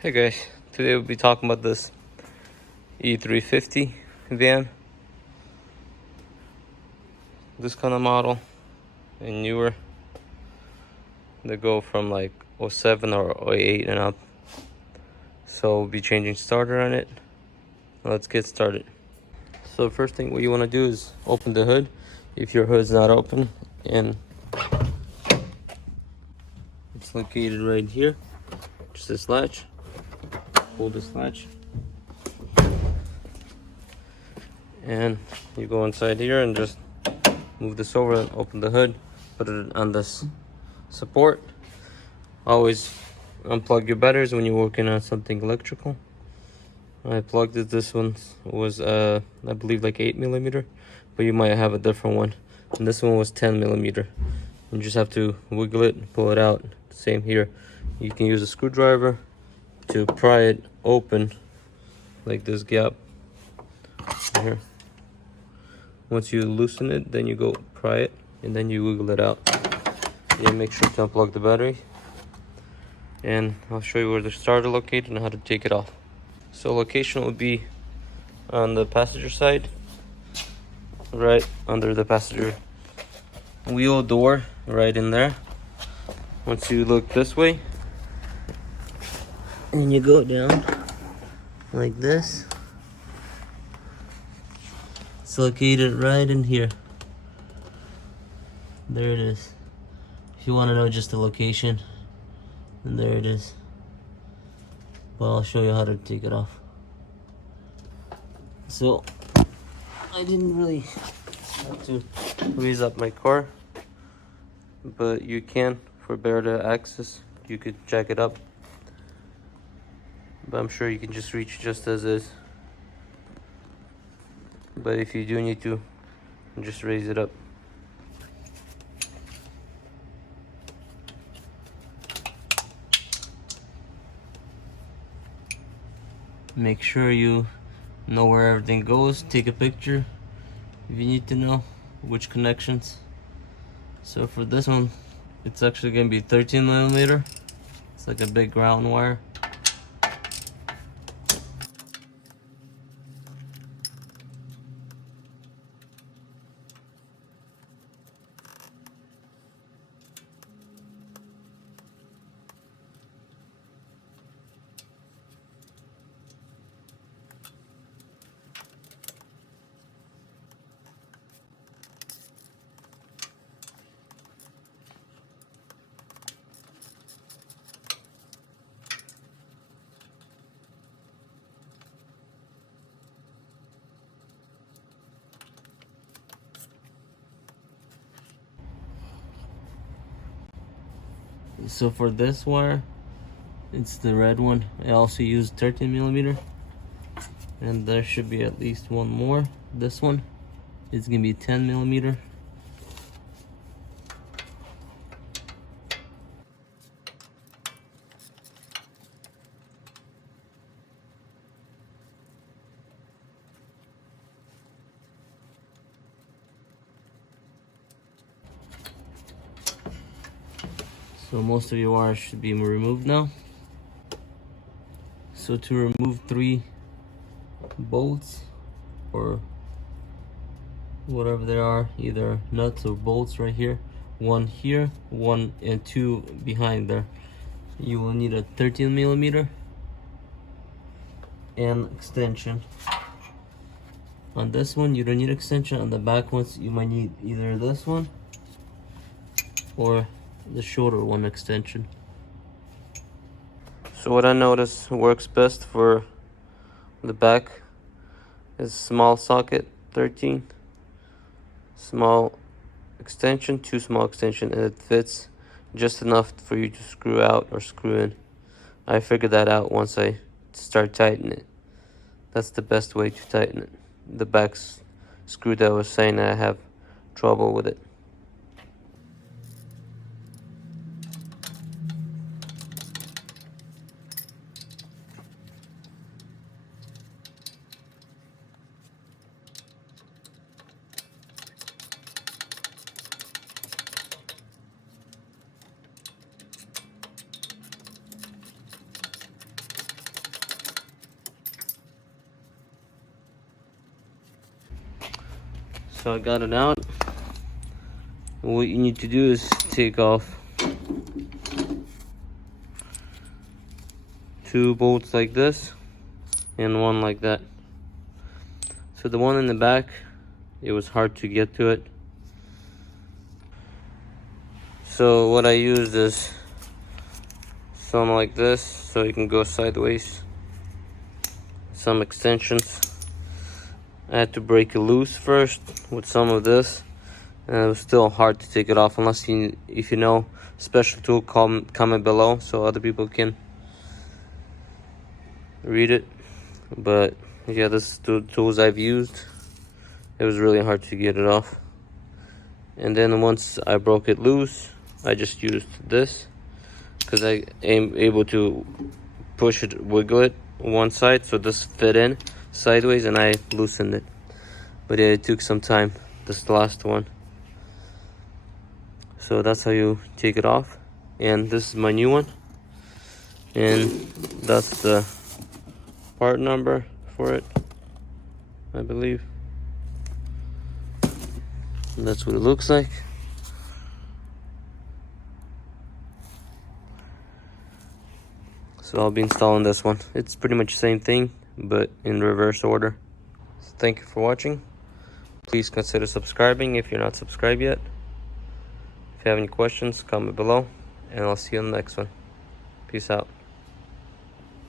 Hey guys, today we'll be talking about this E350 van. This kind of model and newer. They go from like '07 or '08 and up. So we'll be changing starter on it. Let's get started. So first thing what you want to do is open the hood if your hood's not open, and it's located right here. Just this latch. Pull this latch. And you go inside here and just move this over and open the hood, put it on this support. Always unplug your batteries when you're working on something electrical. I plugged it. This one was I believe like 8mm, but you might have a different one, and this one was 10mm. You just have to wiggle it and pull it out. Same here. You can use a screwdriver to pry it open, like this gap here. Once you loosen it, then you go pry it, and then you wiggle it out. You make sure to unplug the battery, and I'll show you where the starter located and how to take it off. So location will be on the passenger side, right under the passenger wheel door, right in there. Once you look this way, and you go down like this, it's located right in here. There it is. If you want to know just the location, and there it is. Well, I'll show you how to take it off. So I didn't really have to raise up my car, but you can, for better access, you could jack it up, but I'm sure you can just reach just as is. But if you do need to, just raise it up. Make sure you know where everything goes. Take a picture if you need to know which connections. So for this one, it's actually going to be 13mm. It's like a big ground wire. So for this wire, it's the red one. I also used 13mm, and there should be at least one more. This one is gonna be 10mm. So most of your wires should be removed now. So to remove 3 bolts, or whatever they are, either nuts or bolts right here, 1 here, 1 and 2 behind there, you will need a 13mm and extension. On this one you don't need extension. On the back ones you might need either this one or the shorter one extension. So what I noticed works best for the back is small socket 13, small extension, 2 small extension, and it fits just enough for you to screw out or screw in. I figured that out once I start tightening it. That's the best way to tighten it. The back screw that I was saying I have trouble with it. So I got it out. What you need to do is take off 2 bolts like this and 1 like that. So the one in the back, it was hard to get to it. So what I used is something like this, so you can go sideways. Some extensions. I had to break it loose first with some of this, and it was still hard to take it off unless if you know special tool, comment below so other people can read it. But yeah, this is the tools I've used. It was really hard to get it off. And then once I broke it loose, I just used this because I am able to push it, wiggle it one side so this fit in sideways, and I loosened it. But yeah, it took some time. This is the last one. So that's how you take it off. And this is my new one. And that's the part number for it, I believe. And that's what it looks like. So I'll be installing this one. It's pretty much the same thing, but in reverse order. So thank you for watching. Please consider subscribing if you're not subscribed yet. If you have any questions, comment below, and I'll see you on the next one. Peace out.